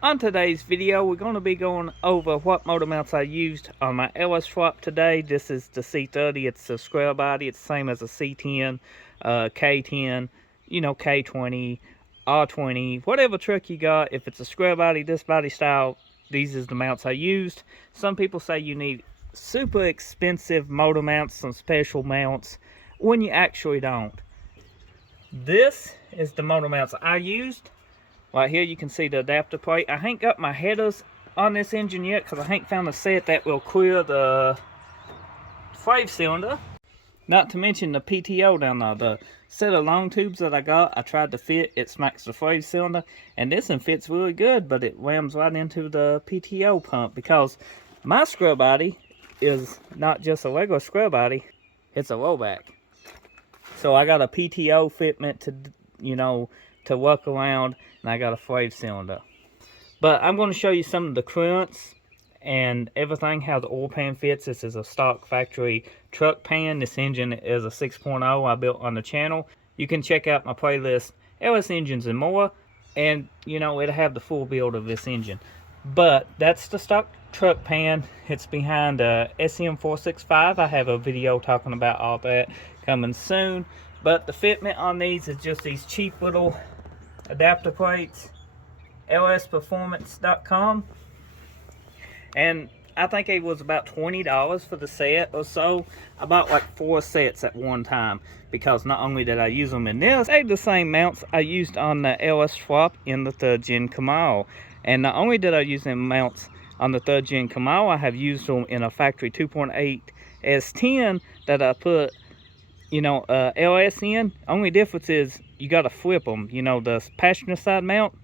On today's video, we're going to be going over what motor mounts I used on my LS Swap today. This is the C30. It's a square body. It's the same as a C10, K10, K20, R20, whatever truck you got. If it's a square body, this body style, these is the mounts I used. Some people say you need super expensive motor mounts, some special mounts, when you actually don't. This is the motor mounts I used. Right here you can see the adapter plate. I ain't got my headers on this engine yet because I ain't found a set that will clear the flave cylinder. Not to mention the PTO down there. The set of long tubes that I got, I tried to fit, it smacks the flave cylinder. And this one fits really good, but it rams right into the PTO pump because my square body is not just a regular square body, it's a rollback. So I got a PTO fitment to work around, and I got a flave cylinder. But I'm going to show you some of the crimps and everything, how the oil pan fits. This is a stock factory truck pan. This engine is a 6.0 I built on the channel. You can check out my playlist, LS Engines and More, and it'll have the full build of this engine. But that's the stock truck pan. It's behind a SM465. I have a video talking about all that coming soon. But the fitment on these is just these cheap little adapter plates, lsperformance.com, and I think it was about $20 for the set or so. I bought like 4 sets at one time because not only did I use them in this, they're the same mounts I used on the LS Swap in the 3rd Gen Camaro. And not only did I use them mounts on the 3rd Gen Camaro, I have used them in a factory 2.8 S10 that I put LS in. Only difference is you got to flip them. The passenger side mount,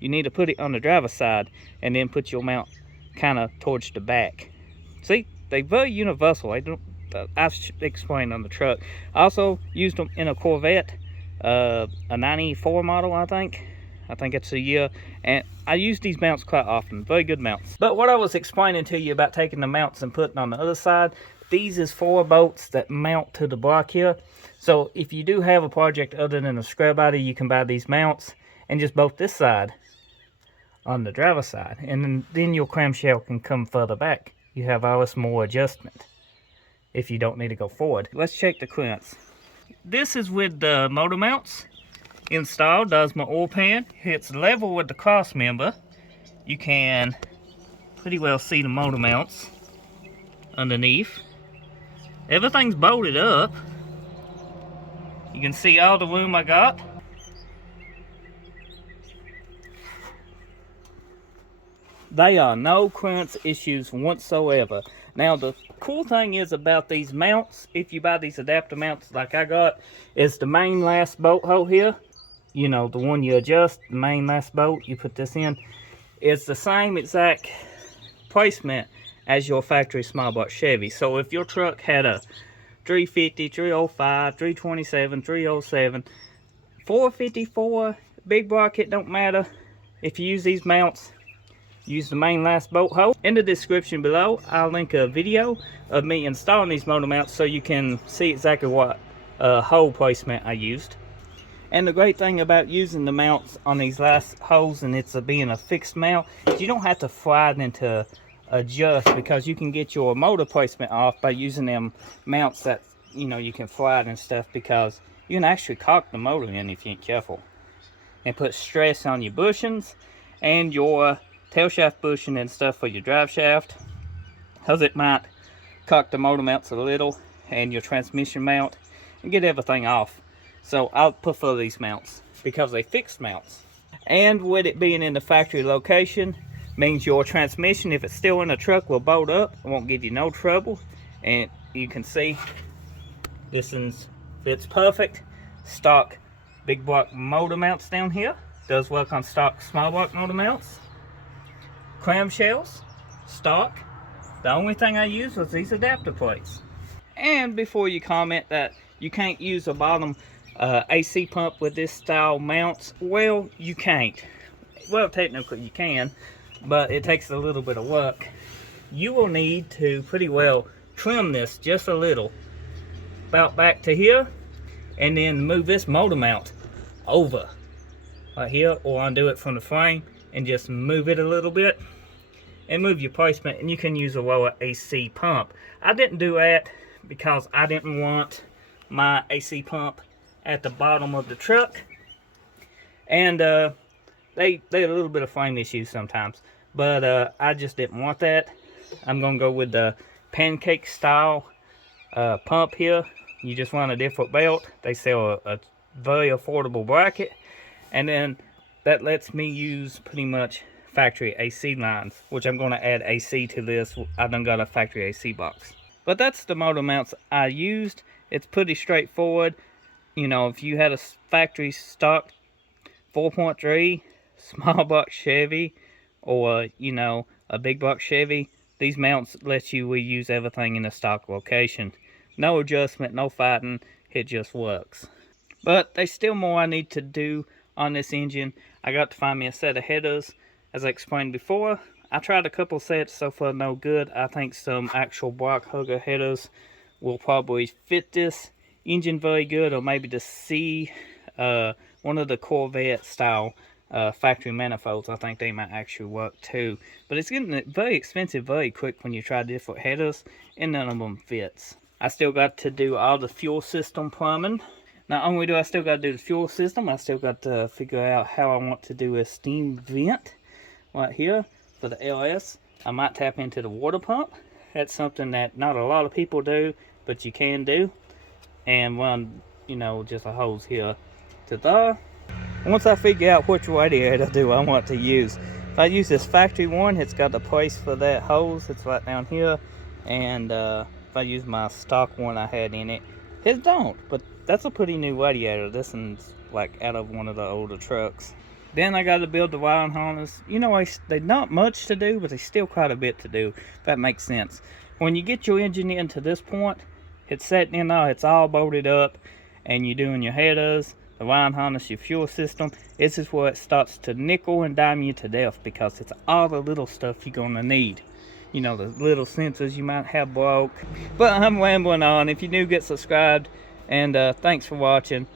you need to put it on the driver's side and then put your mount kind of towards the back. See, they're very universal. I've explained on the truck. I also used them in a Corvette, a 94 model, I think it's a year, and I use these mounts quite often. Very good mounts. But what I was explaining to you about taking the mounts and putting on the other side, these is 4 bolts that mount to the block here. So if you do have a project other than a square body, you can buy these mounts and just bolt this side on the driver's side, and then your clamshell can come further back. You have all this more adjustment if you don't need to go forward. Let's check the clearance. This is with the motor mounts installed. Does my oil pan. It's level with the cross member. You can pretty well see the motor mounts underneath. Everything's bolted up. You can see all the room I got. There are no clearance issues whatsoever. Now the cool thing is about these mounts, if you buy these adapter mounts like I got, is the main last bolt hole here. The one you adjust, the main last bolt, you put this in. It's the same exact placement as your factory small block Chevy. So if your truck had a 350, 305, 327, 307, 454, big block, it don't matter. If you use these mounts, use the main last bolt hole. In the description below, I'll link a video of me installing these motor mounts so you can see exactly what hole placement I used. And the great thing about using the mounts on these last holes, and it's being a fixed mount, is you don't have to fly them to adjust, because you can get your motor placement off by using them mounts that you can fly and stuff, because you can actually cock the motor in if you ain't careful and put stress on your bushings and your tail shaft bushing and stuff for your drive shaft, because it might cock the motor mounts a little and your transmission mount and get everything off. So I prefer these mounts because they fixed mounts, and with it being in the factory location means your transmission, if it's still in the truck, will bolt up. It won't give you no trouble. And you can see this one fits perfect. Stock big block motor mounts down here. Does work on stock small block motor mounts. Clamshells, stock. The only thing I used was these adapter plates. And before you comment that you can't use a bottom AC pump with this style mounts, well, you can't. Well, technically you can, but it takes a little bit of work. You will need to pretty well trim this just a little, about back to here, and then move this motor mount over right here, or undo it from the frame and just move it a little bit and move your placement, and you can use a lower AC pump. I didn't do that because I didn't want my AC pump at the bottom of the truck, and they had a little bit of flame issues sometimes, but I just didn't want that. I'm gonna go with the pancake style pump here. You just run a different belt. They sell a very affordable bracket, and then that lets me use pretty much factory AC lines, which I'm going to add AC to this. I done got a factory AC box. But that's the motor mounts I used. It's pretty straightforward. You know, if you had a factory stock 4.3 small box Chevy, or you know, a big box Chevy, these mounts let you reuse everything in the stock location. No adjustment, no fighting, it just works. But there's still more I need to do on this engine. I got to find me a set of headers. As I explained before, I tried a couple sets, so far no good. I think some actual block hugger headers will probably fit this engine very good, or maybe to see one of the Corvette style factory manifolds. I think they might actually work too. But it's getting very expensive very quick when you try different headers, and none of them fits. I still got to do all the fuel system plumbing. Not only do I still got to do the fuel system, I still got to figure out how I want to do a steam vent right here for the LS. I might tap into the water pump. That's something that not a lot of people do, but you can do. And run, you know, just a hose here to there. Once I figure out which radiator do I want to use. If I use this factory one, it's got the place for that hose. It's right down here. And if I use my stock one I had in it, it don't. But that's a pretty new radiator. This one's like out of one of the older trucks. Then I got to build the wiring harness. You know, there's not much to do, but there's still quite a bit to do, if that makes sense. When you get your engine in to this point, it's setting in there, it's all bolted up, and you're doing your headers, the wiring harness, your fuel system. This is where it starts to nickel and dime you to death, because it's all the little stuff you're going to need. You know, the little sensors you might have broke. But I'm rambling on. If you're new, get subscribed, and thanks for watching.